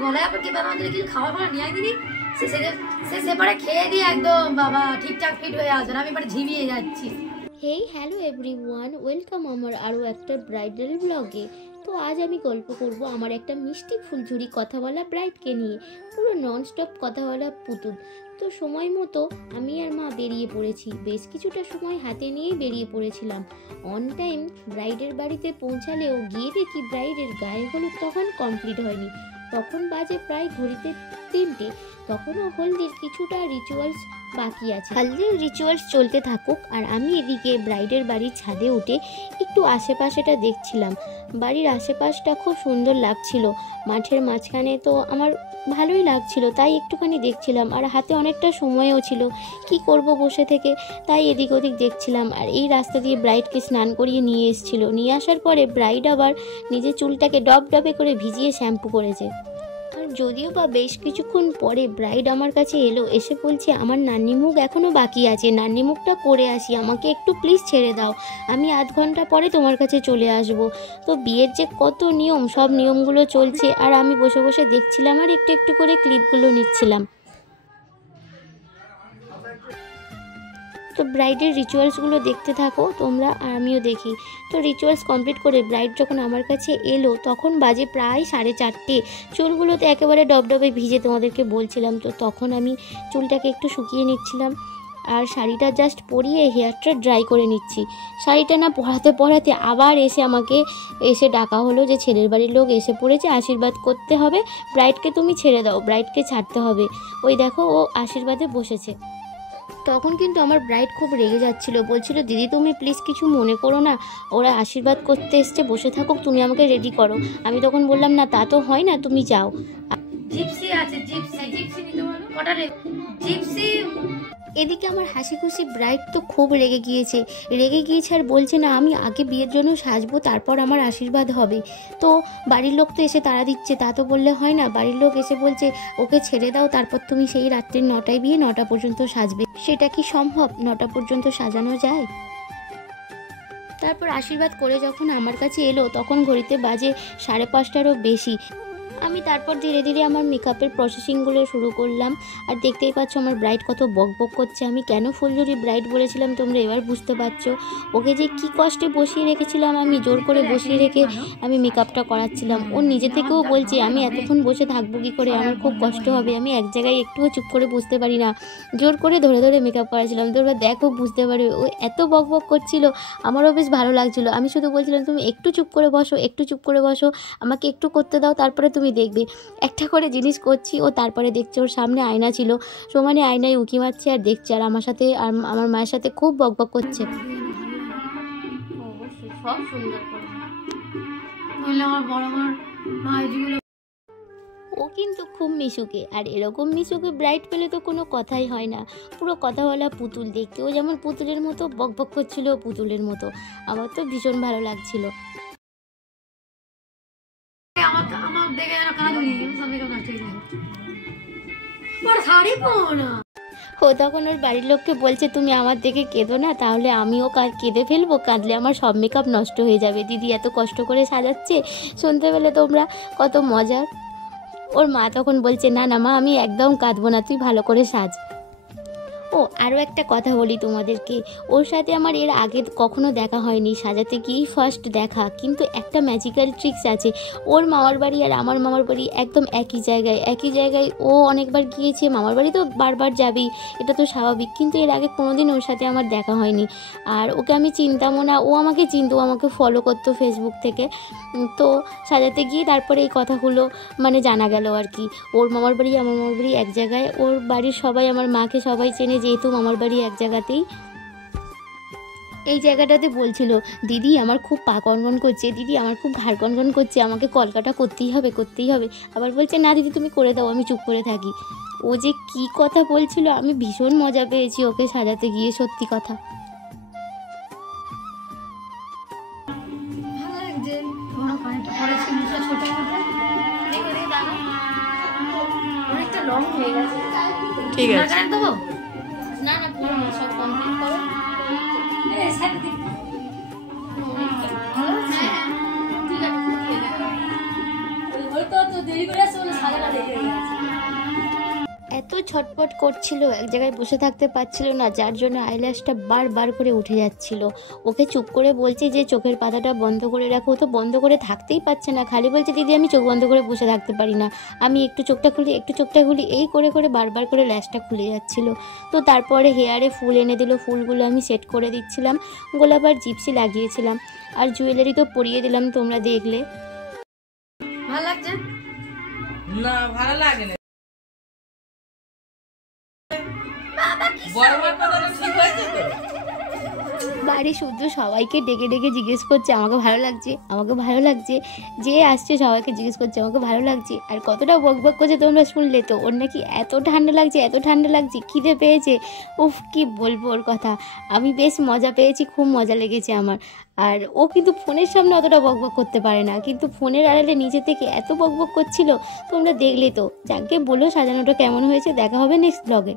গলায় আবার কি বানানো কিছু খাওয়া ফাওয়া নিয়ে দিনি সে পরে খেয়ে দিয়ে একদম বাবা ঠিকঠাক ফিট হয়ে আসবে, আমি এবারে ঝিমিয়ে যাচ্ছি। হেই হ্যালো এভরিওয়ান, ওয়েলকাম আমার আরও একটা ব্রাইডাল ব্লগে। তো আজ আমি গল্প করব আমার একটা মিষ্টি ফুলঝুরি কথা বলা ব্রাইডকে নিয়ে, পুরো ননস্টপ কথা বলা পুতুল। তো সময় মতো আমি আর মা বেরিয়ে পড়েছি, বেশ কিছুটা সময় হাতে নিয়েই বেরিয়ে পড়েছিলাম। অন টাইম ব্রাইডের বাড়িতে পৌঁছালেও গিয়ে দেখি ব্রাইডের গায়ে হলুদ তখন কমপ্লিট হয়নি। তখন বাজে প্রায় ঘড়িতে 3টে। তখনও হলদির কিছুটা রিচুয়ালস বাকি আছে। হলদির রিচুয়ালস চলতে থাকুক আর আমি এদিকে ব্রাইডের বাড়ির ছাদে উঠে একটু আশেপাশেটা দেখছিলাম। বাড়ির আশেপাশটা খুব সুন্দর লাগছিল, মাঠের মাঝখানে তো আমার ভালোই লাগছিল, তাই একটুখানি দেখছিলাম। আর হাতে অনেকটা সময়ও ছিল, কি করব বসে থেকে, তাই এদিক ওদিক দেখছিলাম। আর এই রাস্তা দিয়ে ব্রাইডকে স্নান করিয়ে নিয়ে এসেছিল, নিয়ে আসার পরে ব্রাইড আবার নিজের চুলটাকে ডবে করে ভিজিয়ে শ্যাম্পু করেছে। আর যদিও বা বেশ কিছুক্ষণ পরে ব্রাইড আমার কাছে এলো, এসে বলছে আমার নান্নিমুখ এখনও বাকি আছে, নান্নিমুখটা করে আসি, আমাকে একটু প্লিজ ছেড়ে দাও, আমি আধ ঘন্টা পরে তোমার কাছে চলে আসব। তো বিয়ের যে কত নিয়ম, সব নিয়মগুলো চলছে আর আমি বসে বসে দেখছিলাম আর একটু একটু করে ক্লিপগুলো নিচ্ছিলাম। তো ব্রাইডের রিচুয়ালসগুলো দেখতে থাকো তোমরা আর আমিও দেখি। তো রিচুয়ালস কমপ্লিট করে ব্রাইড যখন আমার কাছে এলো তখন বাজে প্রায় 4:30। চুলগুলোতে একেবারে ডবডবে ভিজে তোমাদেরকে বলছিলাম। তো তখন আমি চুলটাকে একটু শুকিয়ে নিচ্ছিলাম আর শাড়িটা জাস্ট পরিয়ে হেয়ারটা ড্রাই করে নিচ্ছি। শাড়িটা না পরাতে আবার আমাকে এসে ডাকা হলো যে ছেলের বাড়ির লোক এসে পড়েছে, আশীর্বাদ করতে হবে, ব্রাইডকে তুমি ছেড়ে দাও, ব্রাইডকে ছাড়তে হবে। ওই দেখো ও আশীর্বাদে বসেছে। তখন কিন্তু আমার ব্রাইড খুব রেগে যাচ্ছিল, বলছিল দিদি তুমি প্লিজ কিছু মনে করো না, ওরা আশীর্বাদ করতে এসছে, বসে থাকুক, তুমি আমাকে রেডি করো। আমি তখন বললাম না তা তো হয় না, তুমি যাও। জিপসি আছে, জিপসি নিতে বলো, কটা জিপসি। এদিকে আমার হাসি খুশি ব্রাইড তো খুব রেগে গিয়েছে আর বলছে না আমি আগে বিয়ের জন্য সাজবো, তারপর আমার আশীর্বাদ হবে। তো বাড়ির লোক তো এসে তাড়া দিচ্ছে, তা তো বললে হয় না। বাড়ির লোক এসে বলছে ওকে ছেড়ে দাও, তারপর তুমি সেই রাত্রির 9টায় বিয়ে, 9টা পর্যন্ত সাজবে। সেটা কি সম্ভব? 9টা পর্যন্ত সাজানো যায়? তারপর আশীর্বাদ করে যখন আমার কাছে এলো তখন ঘড়িতে বাজে 5:30টারও বেশি। আমি তারপর ধীরে ধীরে আমার মেকআপের প্রসেসিংগুলো শুরু করলাম। আর দেখতেই পাচ্ছ আমার ব্রাইড কত বকবক করছে। আমি কেন ফুলঝুরি ব্রাইড বলেছিলাম তোমরা এবার বুঝতে পারছো। ওকে যে কি কষ্টে বসিয়ে রেখেছিলাম, আমি জোর করে বসিয়ে রেখে আমি মেকআপটা করাচ্ছিলাম। ও নিজে থেকেও বলছে আমি এতক্ষণ বসে থাকবো কি করে, আমার খুব কষ্ট হবে, আমি এক জায়গায় একটুও চুপ করে বসতে পারি না। জোর করে ধরে ধরে মেকআপ করাচ্ছিলাম। তোমরা দেখো বুঝতে পারবে, ও এত বকবক করছিল, আমারও বেশ ভালো লাগছিল। আমি শুধু বলছিলাম তুমি একটু চুপ করে বসো, একটু চুপ করে বসো, আমাকে একটু করতে দাও, তারপরে তুমি দেখবে। একটা করে জিনিস করছি, ও তারপরে দেখছে, ওর সামনে আয়না ছিল, সমানে আয়নায় উঁকি মারছে আর দেখছে, আর আমার সাথে আর আমার মায়ের সাথে খুব বকবক করছে। সব সুন্দর ও কিন্তু খুব মিশুকে, আর এরকম মিশুকে ব্রাইড পেলে তো কোনো কথাই হয় না, পুরো কথা বলা পুতুল। দেখতে ও যেমন পুতুলের মতো বকবক করছিল, পুতুলের মতো। আমার তো ভীষণ ভালো লাগছিল। ও তখন ওর বাড়ির লোককে বলছে তুমি আমার দেখে কেঁদো না, তাহলে আমিও কেঁদে ফেলবো, কাঁদলে আমার সব মেকআপ নষ্ট হয়ে যাবে। দিদি এত কষ্ট করে সাজাচ্ছে, শুনতে পেলে তোমরা কত মজার। ওর মা তখন বলছে না না মা, আমি একদম কাঁদবো না, তুই ভালো করে সাজ। ও আরও একটা কথা বলি তোমাদেরকে, ওর সাথে আমার এর আগে কখনো দেখা হয়নি, সাজাতে গিয়েই ফার্স্ট দেখা। কিন্তু একটা ম্যাজিক্যাল ট্রিক্স আছে, ওর মামার বাড়ি আর আমার মামার বাড়ি একদম একই জায়গায়। ও অনেকবার গিয়েছে, মামার বাড়ি তো বারবার যাবেই, এটা তো স্বাভাবিক। কিন্তু এর আগে কোনোদিন ওর সাথে আমার দেখা হয়নি। আর ওকে আমি চিনতামও না, ও আমাকে চিনতো, আমাকে ফলো করতো ফেসবুক থেকে। তো সাজাতে গিয়ে তারপরে এই কথাগুলো মানে জানা গেল আর কি। ওর মামার বাড়ি আমার মামার বাড়ি এক জায়গায়, ওর বাড়ির সবাই আমার মাকে সবাই চেনে, যেহেতু মামার বাড়ি এক জায়গাতেই। এই জায়গাটাতে বলছিল দিদি আমার খুব পা গনগন করছে, দিদি আমার খুব ঘাড় গনগন করছে, আমাকে কলকাটা করতেই হবে। আবার বলছে না দিদি তুমি করে দাও, আমি চুপ করে থাকি। ও যে কি কথা বলছিল, আমি ভীষণ মজা পেয়েছি ওকে সাজাতে গিয়ে, সত্যি কথা। ঠিক আছে না সব কমপ্লিট করো। দেরি করে আসছে, সাদা ছটপট করছিল, এক জায়গায় বসে থাকতে পারছিল না, যার জন্য আইল্যাশটা বারবার করে উঠে যাচ্ছিল। ওকে চুপ করে বলছি যে চোখের পাতাটা বন্ধ করে রাখো, তো বন্ধ করে থাকতেই পারছে না, খালি বলছে দিদি আমি চোখ বন্ধ করে বসে থাকতে পারি না, আমি একটু চোখটা খুলি একটু চোখটা খুলি, এই করে করে বারবার করে ল্যাশটা খুলে যাচ্ছিল। তো তারপরে হেয়ারে ফুল এনে দিল, ফুলগুলো আমি সেট করে দিচ্ছিলাম, গোলাপ আর জিপসি লাগিয়েছিলাম, আর জুয়েলারি তো পরিয়ে দিলাম, তোমরা দেখলে। ভালো লাগছে না? ভালো লাগে না। বাড়ি শুদ্ধ সবাইকে ডেকে ডেকে জিজ্ঞেস করছে আমাকে ভালো লাগছে, আমাকে ভালো লাগছে, যে আসছে সবাইকে জিজ্ঞেস করছে আমাকে ভালো লাগছে। আর কতটা বক বক করছে তোমরা শুনলে তো, ওর নাকি এত ঠান্ডা লাগছে, এত ঠান্ডা লাগছে, খিদে পেয়েছে, উফ কি বলবো ওর কথা। আমি বেশ মজা পেয়েছি, খুব মজা লেগেছে আমার। আর ও কিন্তু ফোনের সামনে অতটা বক বক করতে পারে না, কিন্তু ফোনের আড়ালে নিচে থেকে এত বক বক করছিল তোমরা দেখলে তো। যাকে বলো সাজানোটা কেমন হয়েছে, দেখা হবে নেক্সট ব্লগে।